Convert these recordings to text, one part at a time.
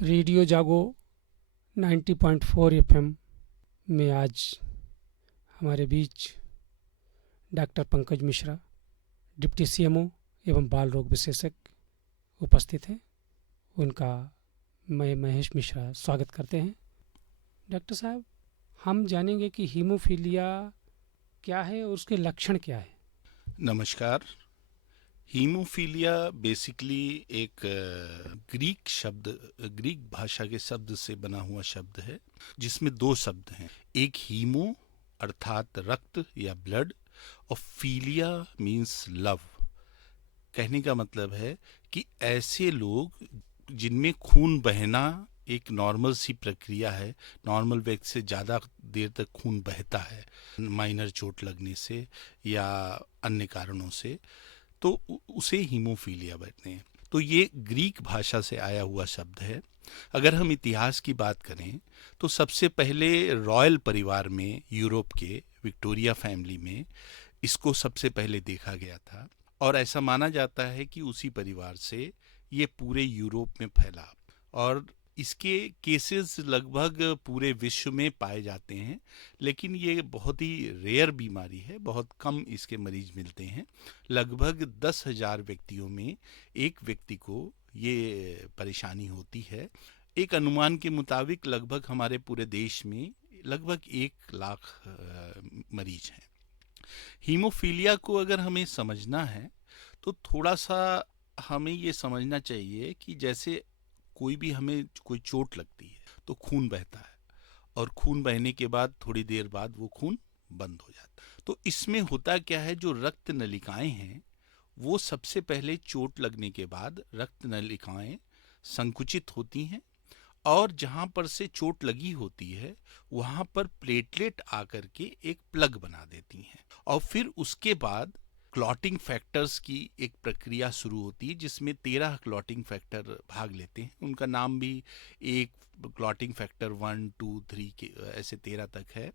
Radio जागो 90.4 FM में आज हमारे बीच doctor Pankaj Mishra, deputy CMO एवं बाल रोग विशेषज्ञ उपस्थित हैं। उनका मैं महेश मिश्रा स्वागत करते हैं। डॉक्टर साहब, हम जानेंगे कि हीमोफीलिया क्या है और उसके लक्षण क्या है। नमस्कार। हीमोफीलिया बेसिकली एक ग्रीक भाषा के शब्द से बना हुआ शब्द है, जिसमें दो शब्द हैं। एक हीमो अर्थात रक्त या ब्लड, और फीलिया मीन्स लव। कहने का मतलब है कि ऐसे लोग जिनमें खून बहना एक नॉर्मल सी प्रक्रिया है, नॉर्मल व्यक्ति से ज़्यादा देर तक खून बहता है माइनर चोट लगने से या अन्य कारणों से, तो उसे हीमोफीलिया कहते हैं। तो ये ग्रीक भाषा से आया हुआ शब्द है। अगर हम इतिहास की बात करें तो सबसे पहले रॉयल परिवार में, यूरोप के विक्टोरिया फैमिली में इसको सबसे पहले देखा गया था, और ऐसा माना जाता है कि उसी परिवार से ये पूरे यूरोप में फैला, और इसके केसेस लगभग पूरे विश्व में पाए जाते हैं। लेकिन ये बहुत ही रेयर बीमारी है, बहुत कम इसके मरीज मिलते हैं। लगभग 10,000 व्यक्तियों में एक व्यक्ति को ये परेशानी होती है। एक अनुमान के मुताबिक लगभग हमारे पूरे देश में लगभग 1 लाख मरीज हैं। हीमोफीलिया को अगर हमें समझना है तो थोड़ा सा हमें ये समझना चाहिए कि जैसे हमें कोई चोट लगती है तो खून बहता है, और खून बहने के बाद थोड़ी देर बाद वो खून बंद हो जाता है। तो इसमें होता क्या है, जो रक्त नलिकाएं हैं वो सबसे पहले चोट लगने के बाद रक्त नलिकाएं संकुचित होती हैं, और जहां पर से चोट लगी होती है वहां पर प्लेटलेट आकर के एक प्लग बना देती हैं, और फिर उसके बाद क्लॉटिंग फैक्टर्स की एक प्रक्रिया शुरू होती है, जिसमें 13 क्लॉटिंग फैक्टर भाग लेते हैं। उनका नाम भी एक क्लॉटिंग फैक्टर 1, 2, 3 के ऐसे 13 तक है।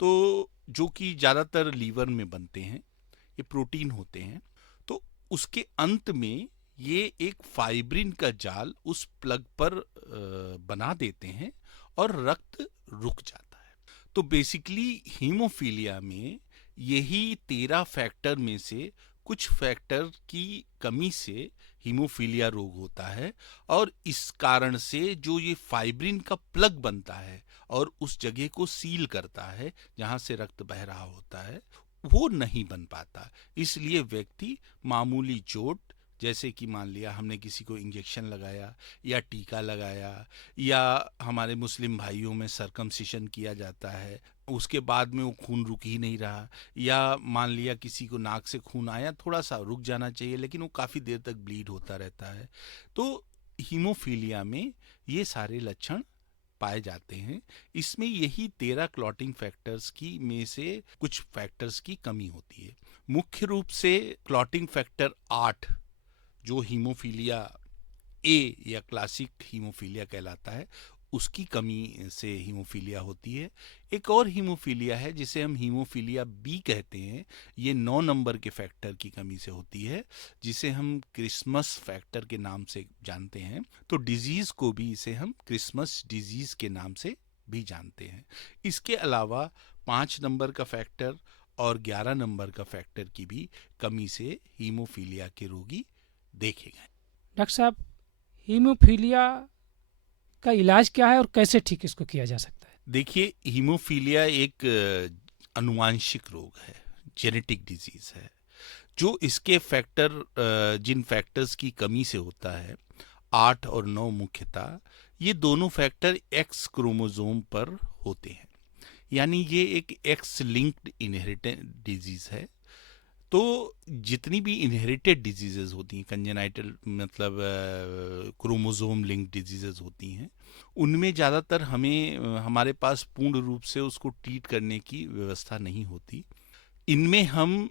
तो जो कि ज़्यादातर लीवर में बनते हैं, ये प्रोटीन होते हैं। तो उसके अंत में ये एक फाइब्रिन का जाल उस प्लग पर बना देते हैं और रक्त रुक जाता है। तो बेसिकली हीमोफीलिया में यही 13 फैक्टर में से कुछ फैक्टर की कमी से हीमोफीलिया रोग होता है, और इस कारण से जो ये फाइब्रिन का प्लग बनता है और उस जगह को सील करता है जहां से रक्त बह रहा होता है, वो नहीं बन पाता। इसलिए व्यक्ति मामूली चोट, जैसे कि मान लिया हमने किसी को इंजेक्शन लगाया या टीका लगाया, या हमारे मुस्लिम भाइयों में सरकमसिशन किया जाता है, उसके बाद में वो खून रुक ही नहीं रहा, या मान लिया किसी को नाक से खून आया, थोड़ा सा रुक जाना चाहिए लेकिन वो काफ़ी देर तक ब्लीड होता रहता है। तो हीमोफीलिया में ये सारे लक्षण पाए जाते हैं। इसमें यही 13 क्लॉटिंग फैक्टर्स की में से कुछ फैक्टर्स की कमी होती है। मुख्य रूप से क्लॉटिंग फैक्टर 8, जो हीमोफीलिया ए या क्लासिक हीमोफीलिया कहलाता है, उसकी कमी से हीमोफीलिया होती है। एक और हीमोफीलिया है जिसे हम हीमोफीलिया बी कहते हैं। ये 9 नंबर के फैक्टर की कमी से होती है, जिसे हम क्रिसमस फैक्टर के नाम से जानते हैं। तो डिजीज को भी इसे हम क्रिसमस डिजीज के नाम से भी जानते हैं। इसके अलावा 5 नंबर का फैक्टर और 11 नंबर का फैक्टर की भी कमी से हीमोफीलिया के रोगी देखे गए। डॉक्टर साहब, हीमोफीलिया का इलाज क्या है और कैसे ठीक इसको किया जा सकता है। देखिए, हीमोफीलिया एक अनुवांशिक रोग है, जेनेटिक डिजीज है। जो इसके जिन फैक्टर्स की कमी से होता है, 8 और 9 मुख्यतः, ये दोनों फैक्टर एक्स क्रोमोसोम पर होते हैं। यानी ये एक एक्स लिंक्ड इनहेरिटेड डिजीज है। तो जितनी भी इनहेरिटेड डिजीजेज होती हैं, कंजेनाइटल मतलब क्रोमोसोम लिंक डिजीजेज होती हैं, उनमें ज़्यादातर हमारे पास पूर्ण रूप से उसको ट्रीट करने की व्यवस्था नहीं होती। इनमें हम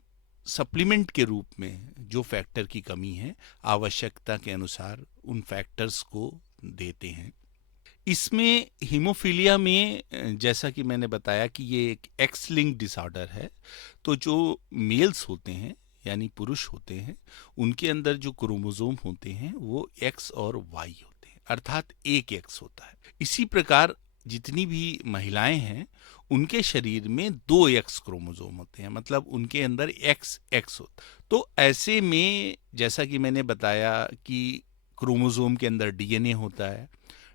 सप्लीमेंट के रूप में जो फैक्टर की कमी है, आवश्यकता के अनुसार उन फैक्टर्स को देते हैं। इसमें हीमोफीलिया में जैसा कि मैंने बताया कि ये एक एक्स लिंक डिसऑर्डर है। तो जो मेल्स होते हैं, यानी पुरुष होते हैं, उनके अंदर जो क्रोमोसोम होते हैं वो एक्स और वाई होते हैं। अर्थात एक एक्स होता है। इसी प्रकार जितनी भी महिलाएं हैं उनके शरीर में 2 एक्स क्रोमोसोम होते हैं, मतलब उनके अंदर एक्स एक्स होता है। तो ऐसे में जैसा कि मैंने बताया कि क्रोमोसोम के अंदर डीएनए होता है,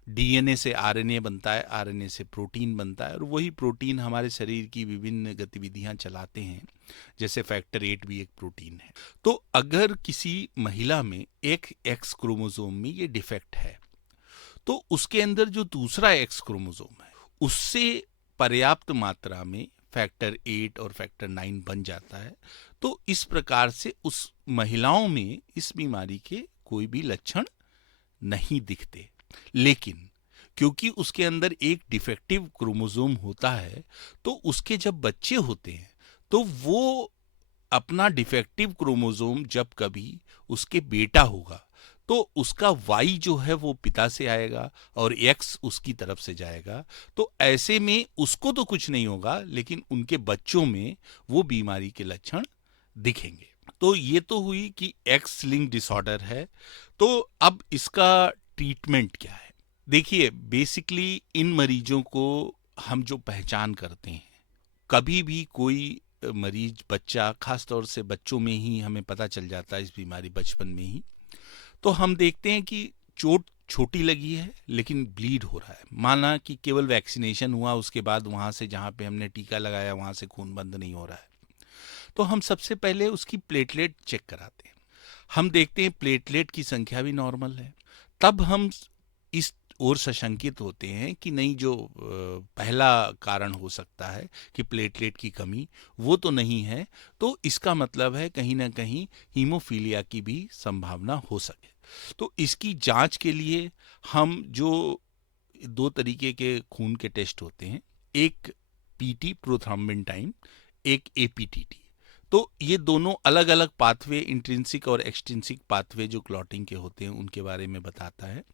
डीएनए से आरएनए बनता है, आरएनए से प्रोटीन बनता है, और वही प्रोटीन हमारे शरीर की विभिन्न गतिविधियां चलाते हैं, जैसे फैक्टर 8 भी एक प्रोटीन है। तो अगर किसी महिला में एक एक्स क्रोमोसोम में ये डिफेक्ट है तो उसके अंदर जो दूसरा एक्स क्रोमोसोम है उससे पर्याप्त मात्रा में फैक्टर 8 और फैक्टर 9 बन जाता है। तो इस प्रकार से उस महिलाओं में इस बीमारी के कोई भी लक्षण नहीं दिखते। लेकिन क्योंकि उसके अंदर एक डिफेक्टिव क्रोमोसोम होता है तो उसके जब बच्चे होते हैं तो वो अपना डिफेक्टिव क्रोमोसोम जब कभी उसके बेटा होगा तो उसका वाई जो है वो पिता से आएगा और एक्स उसकी तरफ से जाएगा। तो ऐसे में उसको तो कुछ नहीं होगा लेकिन उनके बच्चों में वो बीमारी के लक्षण दिखेंगे। तो ये तो हुई कि एक्स लिंक डिसऑर्डर है। तो अब इसका ट्रीटमेंट क्या है? देखिए, बेसिकली इन मरीजों को हम जो पहचान करते हैं, कभी भी कोई मरीज बच्चा, खास तौर से बच्चों में ही हमें पता चल जाता है इस बीमारी बचपन में ही, तो हम देखते हैं कि चोट छोटी लगी है लेकिन ब्लीड हो रहा है। माना कि केवल वैक्सीनेशन हुआ, उसके बाद वहाँ से जहाँ पे हमने टीका लगाया वहाँ से खून बंद नहीं हो रहा है, तो हम सबसे पहले उसकी प्लेटलेट चेक कराते हैं। हम देखते हैं प्लेटलेट की संख्या भी नॉर्मल है। तब हम इस ओर सशंकित होते हैं कि नहीं, जो पहला कारण हो सकता है कि प्लेटलेट की कमी, वो तो नहीं है। तो इसका मतलब है कहीं ना कहीं हीमोफीलिया की भी संभावना हो सके। तो इसकी जांच के लिए हम जो 2 तरीके के खून के टेस्ट होते हैं, एक पीटी प्रोथ्रोम्बिन टाइम, एक एपीटीटी। तो ये दोनों अलग अलग पाथवे, इंट्रिंसिक और एक्सट्रिंसिक पाथवे जो क्लॉटिंग के होते हैं उनके बारे में बताता है।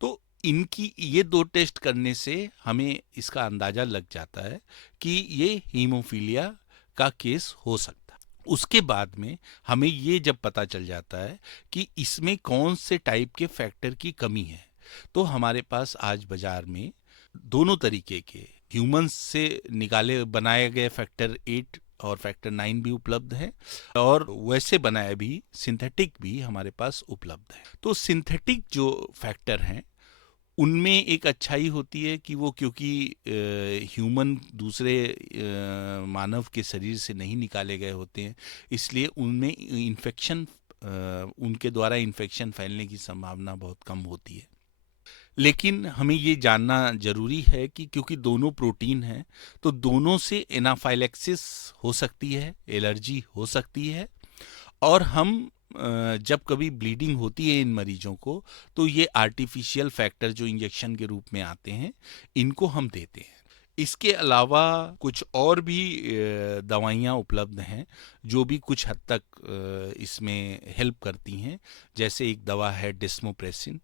तो इनकी ये 2 टेस्ट करने से हमें इसका अंदाजा लग जाता है कि ये हीमोफीलिया का केस हो सकता है। उसके बाद में हमें ये जब पता चल जाता है कि इसमें कौन से टाइप के फैक्टर की कमी है, तो हमारे पास आज बाजार में दोनों तरीके के ह्यूमंस से निकाले बनाए गए फैक्टर 8 और फैक्टर 9 भी उपलब्ध है, और वैसे बनाए भी सिंथेटिक भी हमारे पास उपलब्ध है। तो सिंथेटिक जो फैक्टर हैं उनमें एक अच्छाई होती है कि वो, क्योंकि ह्यूमन दूसरे मानव के शरीर से नहीं निकाले गए होते हैं, इसलिए उनमें इन्फेक्शन, उनके द्वारा इन्फेक्शन फैलने की संभावना बहुत कम होती है। लेकिन हमें ये जानना जरूरी है कि क्योंकि दोनों प्रोटीन हैं तो दोनों से एनाफाइलेक्सिस हो सकती है, एलर्जी हो सकती है, और हम जब कभी ब्लीडिंग होती है इन मरीजों को तो ये आर्टिफिशियल फैक्टर जो इंजेक्शन के रूप में आते हैं इनको हम देते हैं। इसके अलावा कुछ और भी दवाइयाँ उपलब्ध हैं जो भी कुछ हद तक इसमें हेल्प करती हैं। जैसे एक दवा है डेस्मोप्रेसिन,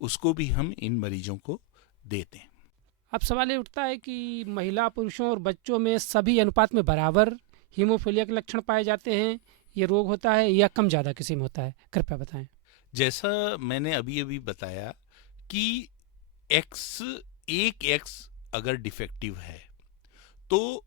उसको भी हम इन मरीजों को देते हैं। अब सवाल ये उठता है कि महिला, पुरुषों और बच्चों में सभी अनुपात में बराबर हीमोफीलिया के लक्षण पाए जाते हैं, ये रोग होता है, या कम ज़्यादा किसी में होता है? कृपया बताएं। जैसा मैंने अभी अभी बताया कि एक्स, एक एक्स अगर डिफेक्टिव है तो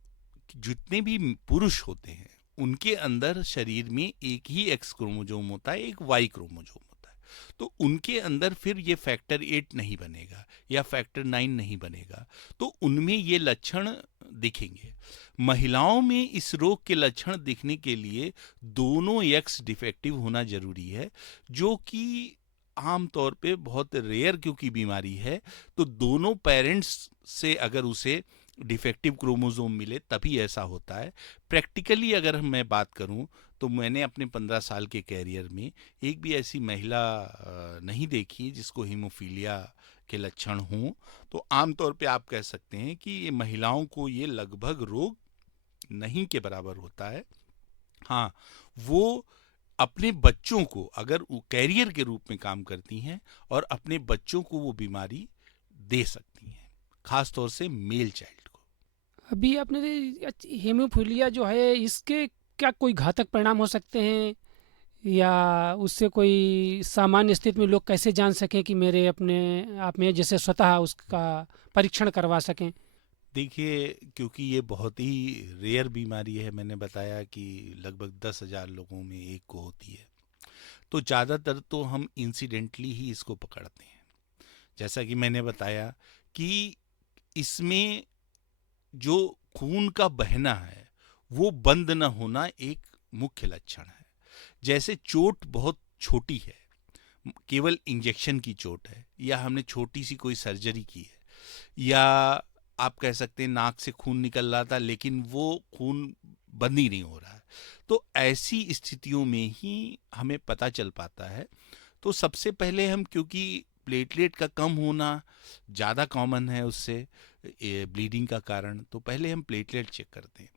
जितने भी पुरुष होते हैं उनके अंदर शरीर में एक ही एक्स क्रोमोसोम होता है, एक वाई क्रोमोसोम होता है। तो उनके अंदर फिर ये फैक्टर 8 नहीं बनेगा या फैक्टर 9 नहीं बनेगा, तो उनमें ये लक्षण दिखेंगे। महिलाओं में इस रोग के लक्षण दिखने के लिए दोनों एक्स डिफेक्टिव होना जरूरी है, जो कि आमतौर पे बहुत रेयर क्योंकि बीमारी है। तो दोनों पेरेंट्स से अगर उसे डिफेक्टिव क्रोमोसोम मिले तभी ऐसा होता है। प्रैक्टिकली अगर मैं बात करूं तो मैंने अपने 15 साल के कैरियर में एक भी ऐसी महिला नहीं देखी जिसको हीमोफीलिया के लक्षण हों। तो आमतौर पे आप कह सकते हैं कि ये महिलाओं को ये लगभग रोग नहीं के बराबर होता है। हाँ, वो अपने बच्चों को, अगर वो कैरियर के रूप में काम करती हैं और अपने बच्चों को वो बीमारी दे सकती हैं, खास तौर से मेल चाइल्ड को। अभी आपने हीमोफीलिया जो है, इसके क्या कोई घातक परिणाम हो सकते हैं, या उससे कोई सामान्य स्थिति में लोग कैसे जान सकें कि मेरे अपने आप में जैसे स्वतः उसका परीक्षण करवा सकें? देखिए, क्योंकि ये बहुत ही रेयर बीमारी है, मैंने बताया कि लगभग 10,000 लोगों में एक को होती है, तो ज़्यादातर तो हम इंसिडेंटली ही इसको पकड़ते हैं। जैसा कि मैंने बताया कि इसमें जो खून का बहना है वो बंद न होना एक मुख्य लक्षण है। जैसे चोट बहुत छोटी है, केवल इंजेक्शन की चोट है, या हमने छोटी सी कोई सर्जरी की है, या आप कह सकते हैं नाक से खून निकल रहा था लेकिन वो खून बंद ही नहीं हो रहा है, तो ऐसी स्थितियों में ही हमें पता चल पाता है। तो सबसे पहले हम, क्योंकि प्लेटलेट का कम होना ज़्यादा कॉमन है उससे ब्लीडिंग का कारण, तो पहले हम प्लेटलेट चेक करते हैं।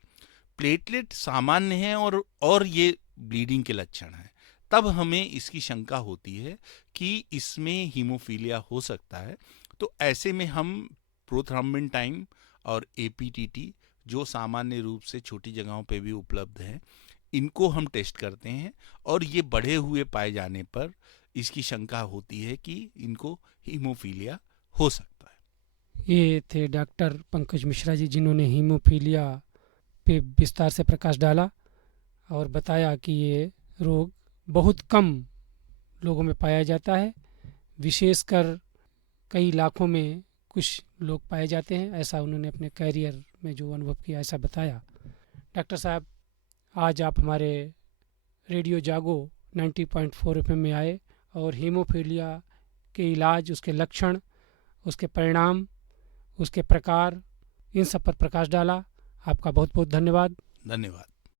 प्लेटलेट सामान्य हैं और ये ब्लीडिंग के लक्षण हैं, तब हमें इसकी शंका होती है कि इसमें हीमोफीलिया हो सकता है। तो ऐसे में हम प्रोथ्रम्बिन टाइम और एपीटीटी, जो सामान्य रूप से छोटी जगहों पे भी उपलब्ध हैं, इनको हम टेस्ट करते हैं, और ये बढ़े हुए पाए जाने पर इसकी शंका होती है कि इनको हीमोफीलिया हो सकता है। ये थे डॉक्टर पंकज मिश्रा जी, जिन्होंने हीमोफीलिया पे विस्तार से प्रकाश डाला और बताया कि ये रोग बहुत कम लोगों में पाया जाता है, विशेषकर कई लाखों में कुछ लोग पाए जाते हैं। ऐसा उन्होंने अपने कैरियर में जो अनुभव किया ऐसा बताया। डॉक्टर साहब, आज आप हमारे रेडियो जागो 90.4 एफएम में आए और हीमोफीलिया के इलाज, उसके लक्षण, उसके परिणाम, उसके प्रकार, इन सब पर प्रकाश डाला। आपका बहुत बहुत धन्यवाद। धन्यवाद।